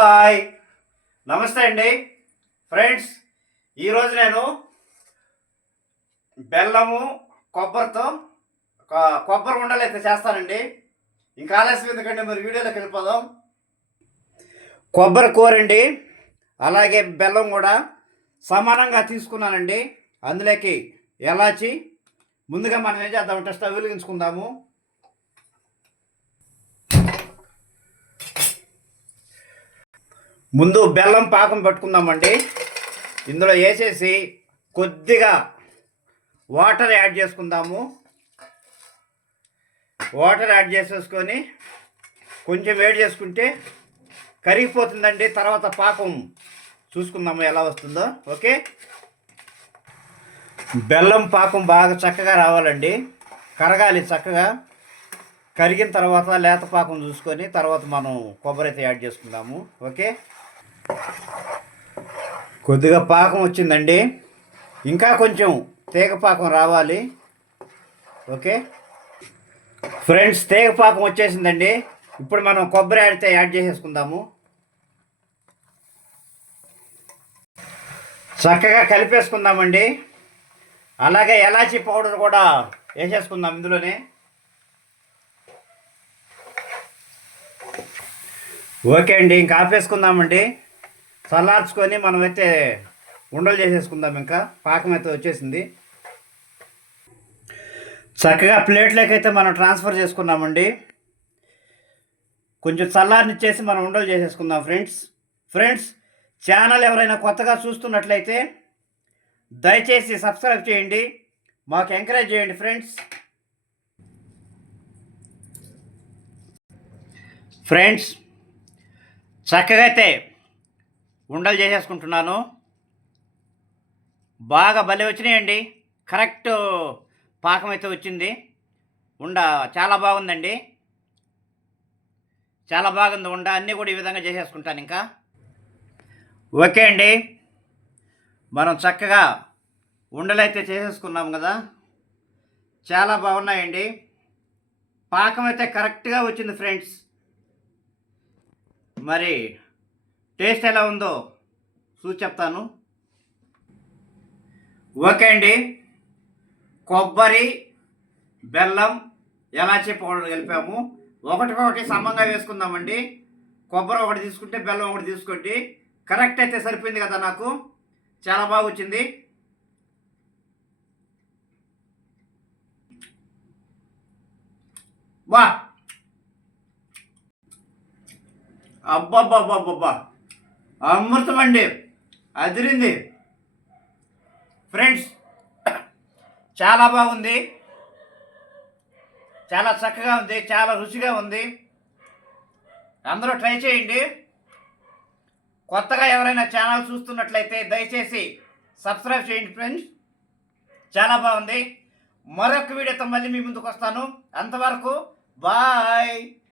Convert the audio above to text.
Hi. నమస్తే అండి. Friends ఈరోజు నేను బెల్లము కొబ్బరితో కొబ్బరి ఉండలు అయితే చేస్తానండి. ఇంకా ఆలస్యం ఎందుకంటే మరి వీడియోలోకి వెళ్ళిపోదాం. కొబ్బరి కూరండి అలాగే బెల్లం కూడా సమానంగా తీసుకున్నానండి. అందులోకి ఎలాచి ముందుగా మనం ఏం చేద్దామంటే స్టవ్ వెలిగించుకుందాము. ముందు బెల్లం పాకం పెట్టుకుందామండి. ఇందులో వేసేసి కొద్దిగా వాటర్ యాడ్ చేసుకుందాము. వాటర్ యాడ్ చేసేసుకొని కొంచెం వేడి చేసుకుంటే కరిగిపోతుందండి. తర్వాత పాకం చూసుకుందాము ఎలా వస్తుందో. ఓకే? బెల్లం పాకం బాగా చక్కగా రావాలండి. కరగాలి చక్కగా. కరిగిన తర్వాత లేత పాకం చూసుకొని తర్వాత మనం కొబ్బరి అయితే యాడ్ చేసుకుందాము. ఓకే? కొద్దిగా పాకం వచ్చిందండి. ఇంకా కొంచెం తీగ పాకం రావాలి. ఓకే? ఫ్రెండ్స్ తీగ పాకం వచ్చేసిందండి. ఇప్పుడు మనం కొబ్బరి ఆడితే యాడ్ చేసేసుకుందాము. చక్కగా కలిపేసుకుందామండి. అలాగే ఎలాచీ పౌడర్ కూడా వేసేసుకుందాం ఇందులోనే. ఓకే అండి ఇంకా ఆపేసుకుందామండి. చల్లార్చుకొని మనం అయితే ఉండలు చేసేసుకుందాం ఇంకా. పాకం అయితే వచ్చేసింది. చక్కగా ప్లేట్లోకి అయితే మనం ట్రాన్స్ఫర్ చేసుకున్నామండి. కొంచెం చల్లారినిచ్చేసి మనం ఉండలు చేసేసుకుందాం ఫ్రెండ్స్. ఫ్రెండ్స్ ఛానల్ ఎవరైనా కొత్తగా చూస్తున్నట్లయితే దయచేసి సబ్స్క్రైబ్ చేయండి. మాకు ఎంకరేజ్ చేయండి ఫ్రెండ్స్. ఫ్రెండ్స్ చక్కగా అయితే ఉండలు చేసేసుకుంటున్నాను. బాగా భలే వచ్చినాయండి. కరెక్ట్ పాకం అయితే వచ్చింది. ఉండ చాలా బాగుందండి. చాలా బాగుంది. ఉండ అన్నీ కూడా ఈ విధంగా చేసేసుకుంటాను ఇంకా. ఓకే అండి. మనం చక్కగా ఉండలు అయితే చేసేసుకున్నాం కదా. చాలా బాగున్నాయండి. పాకం అయితే కరెక్ట్గా వచ్చింది ఫ్రెండ్స్. మరి టేస్ట్ ఎలా ఉందో చూసి చెప్తాను ఓకే అండి. కొబ్బరి బెల్లం ఎలాచీ పౌడర్ కలిపాము ఒకటికొకటి సమంగా వేసుకుందామండి. కొబ్బరి ఒకటి తీసుకుంటే బెల్లం ఒకటి తీసుకోండి. కరెక్ట్ అయితే సరిపోయింది కదా నాకు? చాలా బాగా వచ్చింది. వా అబ్బబ్బబ్బబ్బబ్బా! అమృతం అండి. అదిరింది ఫ్రెండ్స్ చాలా బాగుంది. చాలా చక్కగా ఉంది చాలా రుచిగా ఉంది. అందరూ ట్రై చేయండి. కొత్తగా ఎవరైనా ఛానల్ చూస్తున్నట్లయితే దయచేసి సబ్స్క్రైబ్ చేయండి ఫ్రెండ్స్. చాలా బాగుంది. మరొక వీడియోతో మళ్ళీ మీ ముందుకు వస్తాను. అంతవరకు బాయ్.